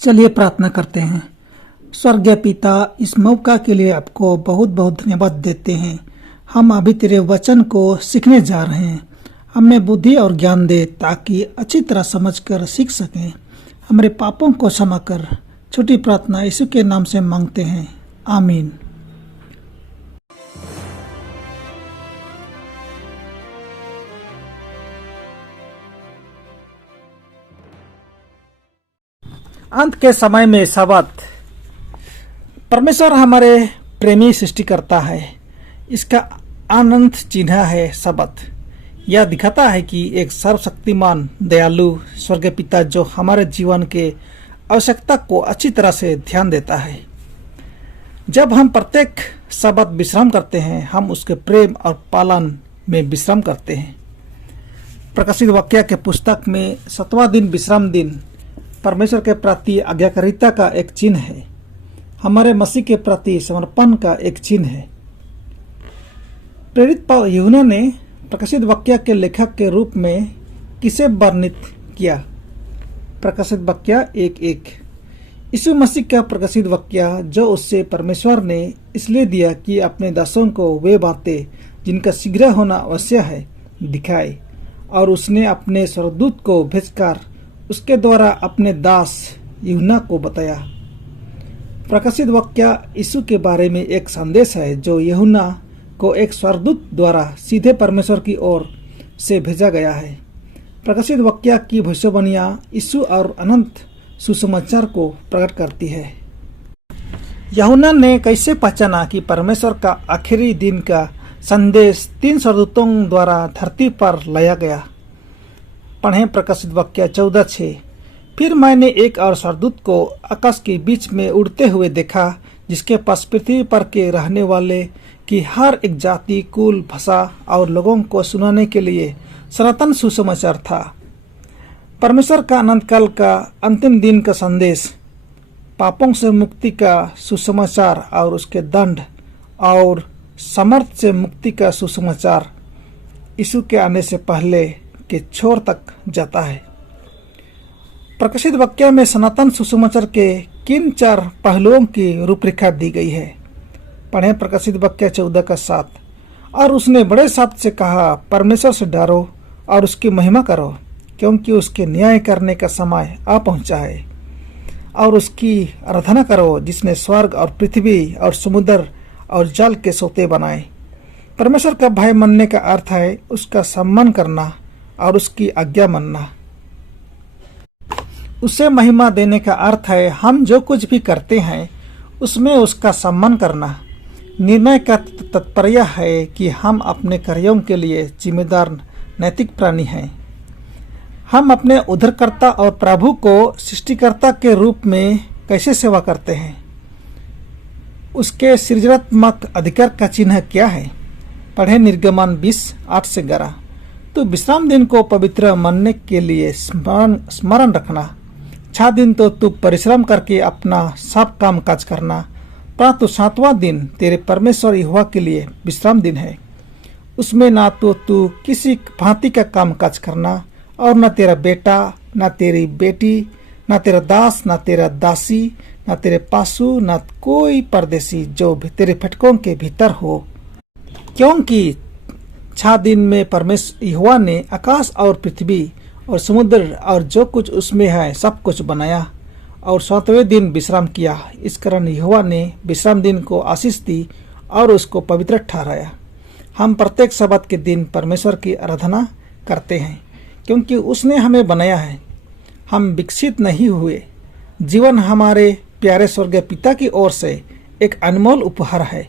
चलिए प्रार्थना करते हैं। स्वर्गीय पिता, इस मौका के लिए आपको बहुत बहुत धन्यवाद देते हैं। हम अभी तेरे वचन को सीखने जा रहे हैं। हमें बुद्धि और ज्ञान दे ताकि अच्छी तरह समझकर सीख सकें। हमारे पापों को क्षमा कर। छोटी प्रार्थना यीशु के नाम से मांगते हैं, आमीन। अंत के समय में शब्द परमेश्वर हमारे प्रेमी सृष्टिकर्ता है। इसका अनंत चिन्ह है शब्द। यह दिखाता है कि एक सर्वशक्तिमान दयालु स्वर्गीय पिता जो हमारे जीवन के आवश्यकता को अच्छी तरह से ध्यान देता है। जब हम प्रत्येक शब्द विश्राम करते हैं, हम उसके प्रेम और पालन में विश्राम करते हैं। प्रकाशित वाक्य के पुस्तक में 7वां दिन विश्राम दिन परमेश्वर के प्रति आज्ञाकारिता का एक चिन्ह है। हमारे मसीह के प्रति समर्पण का एक चिन्ह है। प्रेरित यूहन्ना ने प्रकाशित वाक्य के लेखक के रूप में किसे वर्णित किया? प्रकाशित वाक्य 1:1। यीशु मसीह का प्रकाशित वाक्य जो उससे परमेश्वर ने इसलिए दिया कि अपने दासों को वे बातें जिनका शीघ्र होना अवश्य है दिखाए, और उसने अपने स्वर्गदूत को भेजकर उसके द्वारा अपने दास यूहन्ना को बताया। प्रकाशित वाक्य यीशु के बारे में एक संदेश है जो यूहन्ना को एक स्वर्गदूत द्वारा सीधे परमेश्वर की ओर से भेजा गया है। प्रकाशित वाक्य की भविष्यवाणियां यीशु और अनंत सुसमाचार को प्रकट करती है। यूहन्ना ने कैसे पहचाना कि परमेश्वर का आखिरी दिन का संदेश 3 स्वर्गदूतों द्वारा धरती पर लाया गया? पढ़ें प्रकाशित वाक्य 14:6। फिर मैंने एक और स्वर्गदूत को आकाश के बीच में उड़ते हुए देखा, जिसके पास पृथ्वी पर के रहने वाले की हर एक जाति, कुल, भाषा और लोगों को सुनाने के लिए सनातन सुसमाचार था। परमेश्वर का अनंत काल का अंतिम दिन का संदेश, पापों से मुक्ति का सुसमाचार और उसके दंड और समर्थ से मुक्ति का सुसमाचार यीशु के आने से पहले के छोर तक जाता है। प्रकाशित वाक्य में सनातन सुसमाचार के किन 4 पहलुओं की रूपरेखा दी गई है? पढ़ें प्रकाशित वाक्य 14:7। और उसने बड़े शब्द से कहा, परमेश्वर से डरो और उसकी महिमा करो, क्योंकि उसके न्याय करने का समय आ पहुंचा है। और उसकी आराधना करो जिसने स्वर्ग और पृथ्वी और समुद्र और जल के सोते बनाए। परमेश्वर का भय मानने का अर्थ है उसका सम्मान करना और उसकी आज्ञा मानना। उसे महिमा देने का अर्थ है हम जो कुछ भी करते हैं उसमें उसका सम्मान करना। निर्णय का तात्पर्य है कि हम अपने कार्यों के लिए जिम्मेदार नैतिक प्राणी हैं। हम अपने उद्धारकर्ता और प्रभु को सृष्टिकर्ता के रूप में कैसे सेवा करते हैं? उसके सृजनात्मक अधिकार का चिन्ह क्या है? पढ़े निर्गमन 20:8-11। तो विश्राम दिन को पवित्र मानने के लिए स्मरण रखना। 6 दिन तो तू परिश्रम करके अपना सब काम काज करना, परंतु 7वां दिन तेरे परमेश्वर यहोवा के लिए विश्राम दिन है। उसमें ना तो तू किसी भांति का काम काज करना, और न तेरा बेटा, न तेरी बेटी, न तेरा दास, न तेरा दासी, न तेरे पासु, न कोई परदेसी जो तेरे फाटकों के भीतर हो, क्योंकि 6 दिन में परमेश्वर यहोवा ने आकाश और पृथ्वी और समुद्र और जो कुछ उसमें है सब कुछ बनाया, और 7वें दिन विश्राम किया। इस कारण यहोवा ने विश्राम दिन को आशीष दी और उसको पवित्र ठहराया। हम प्रत्येक सब्त के दिन परमेश्वर की आराधना करते हैं क्योंकि उसने हमें बनाया है। हम विकसित नहीं हुए। जीवन हमारे प्यारे स्वर्गीय पिता की ओर से एक अनमोल उपहार है।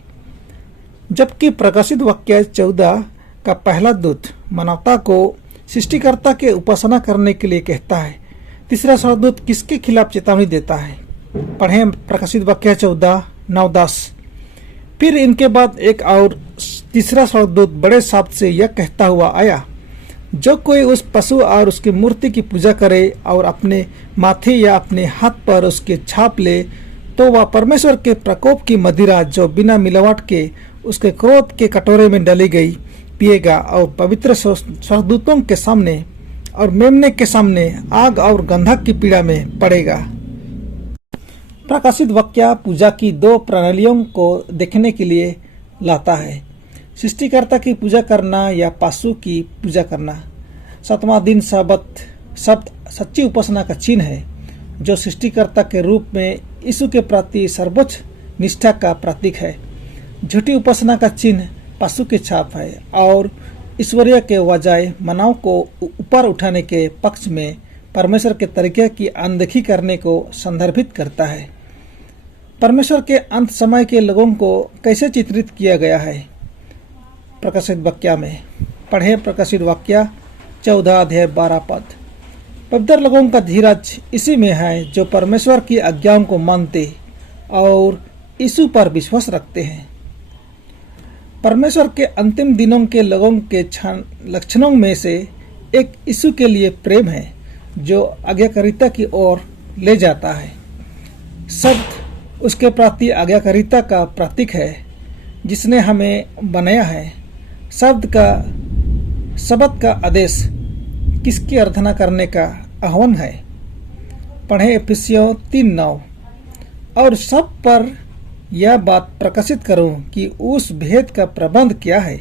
जबकि प्रकाशित वाक्य 14 का पहला दूत मानवता को सृष्टिकर्ता के उपासना करने के लिए कहता है, तीसरा स्वर्गदूत किसके खिलाफ चेतावनी देता है? पढ़ें प्रकाशित वाक्य 14:9-10। फिर इनके बाद एक और तीसरा स्वर्गदूत बड़े शब्द से यह कहता हुआ आया, जो कोई उस पशु और उसकी मूर्ति की पूजा करे और अपने माथे या अपने हाथ पर उसके छाप ले, तो वह परमेश्वर के प्रकोप की मदिरा जो बिना मिलावट के उसके क्रोध के कटोरे में डाली गई पिएगा, और पवित्र स्वर्गदूतों के सामने और मेमने के सामने आग और गंधक की पीड़ा में पड़ेगा। प्रकाशित वाक्य पूजा की दो प्रणालियों को देखने के लिए लाता है, सृष्टिकर्ता की पूजा करना या पशु की पूजा करना। सातवां दिन सब्त शब्द सच्ची उपासना का चिन्ह है, जो सृष्टिकर्ता के रूप में यीशु के प्रति सर्वोच्च निष्ठा का प्रतीक है। झूठी उपासना का चिन्ह पशु की छाप है और ईश्वरीय के बजाय मानव को ऊपर उठाने के पक्ष में परमेश्वर के तरीके की अनदेखी करने को संदर्भित करता है। परमेश्वर के अंत समय के लोगों को कैसे चित्रित किया गया है? प्रकाशित वाक्य में पढ़े। प्रकाशित वाक्य 14 अध्याय 12 पद। पवित्र लोगों का धीरज इसी में है, जो परमेश्वर की आज्ञाओं को मानते और यीशु पर विश्वास रखते हैं। परमेश्वर के अंतिम दिनों के लोगों के लक्षणों में से एक यीशु के लिए प्रेम है, जो आज्ञाकारिता की ओर ले जाता है। शब्द उसके प्रति आज्ञाकारिता का प्रतीक है, जिसने हमें बनाया है। शब्द का आदेश किसकी आराधना करने का आह्वान है? पढ़ें इफिसियों 3:9। और सब पर यह बात प्रकाशित करूं कि उस भेद का प्रबंध क्या है,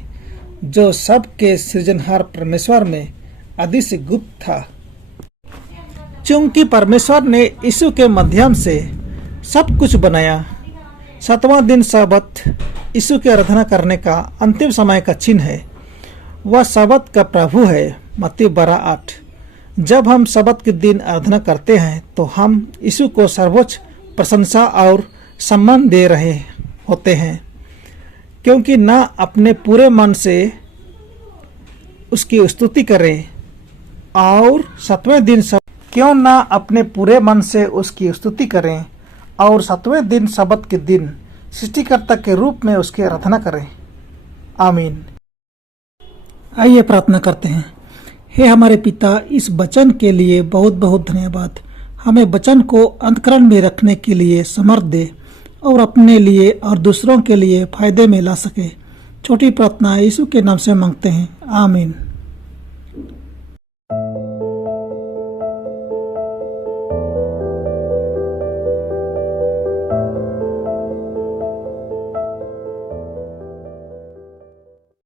जो सबके सृजनहार परमेश्वर में आदि से गुप्त था। क्योंकि परमेश्वर ने यीशु के माध्यम से सब कुछ बनाया। सातवां दिन सब्त यीशु की आराधना करने का अंतिम समय का चिन्ह है। वह सब्त का प्रभु है। मत्ती 12:8। जब हम सब्त के दिन आराधना करते हैं तो हम यीशु को सर्वोच्च प्रशंसा और सम्मान दे रहे होते हैं, क्योंकि ना अपने पूरे मन से उसकी स्तुति करें और सातवें दिन सब्त के दिन सृष्टिकर्ता के रूप में उसकी आराधना करें। आमीन। आइए प्रार्थना करते हैं। हे हमारे पिता, इस वचन के लिए बहुत बहुत धन्यवाद। हमें वचन को अंतःकरण में रखने के लिए समर्थ दे और अपने लिए और दूसरों के लिए फायदे में ला सके। छोटी प्रार्थना यीशु के नाम से मांगते हैं। आमीन।